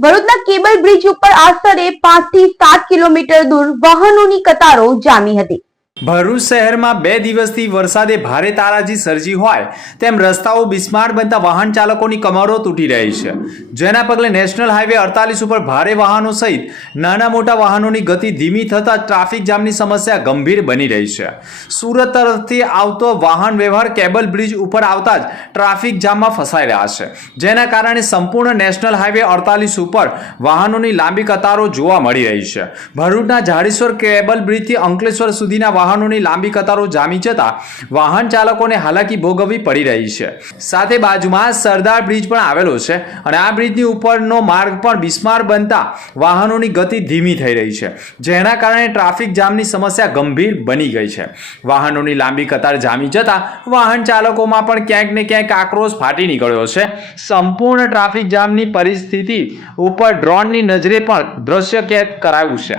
ભરૂચના cable bridge ઉપર આશરે પાંચથી સાત કિલોમીટર દૂર વાહનોની કતારો જામી હતી. ભરૂચ શહેરમાં બે દિવસથી વરસાદે ભારે તારાજી સર્જી હોય, તેમ રસ્તાઓ બિસ્માર બનતા વાહન ચાલકોની કમરો તૂટી રહી છે. જેના પગલે નેશનલ હાઈવે અડતાલીસ ઉપર ભારે વાહનો સહિત નાના મોટા વાહનોની ગતિ ધીમી થતાં ટ્રાફિક જામની સમસ્યા ગંભીર બની રહી છે. સુરત તરફથી આવતો વાહન વ્યવહાર કેબલ બ્રિજ ઉપર આવતા જ ટ્રાફિક જામમાં ફસાઈ રહ્યા છે. જેના કારણે સંપૂર્ણ નેશનલ હાઈવે અડતાલીસ ઉપર વાહનોની લાંબી કતારો જોવા મળી રહી છે. ભરૂચના ઝાડેશ્વર કેબલ બ્રિજથી અંકલેશ્વર સુધીના વાહનોની લાંબી કતારો જામી જતા વાહન ચાલકોને હાલાકી ભોગવવી પડી રહી છે. સાથે બાજુમાં સરદાર બ્રિજ પણ આવેલો છે અને આ બ્રિજની ઉપરનો માર્ગ પણ બિસ્માર બનતા વાહનોની ગતિ ધીમી થઈ રહી છે, જેના કારણે ટ્રાફિક જામની સમસ્યા ગંભીર બની ગઈ છે. વાહનોની લાંબી કતાર જામી જતા વાહન ચાલકોમાં પણ ક્યાંક ને ક્યાંક આક્રોશ ફાટી નીકળ્યો છે. સંપૂર્ણ ટ્રાફિક જામની પરિસ્થિતિ ઉપર ડ્રોનની નજરે પણ દ્રશ્ય કેદ કરાયું છે.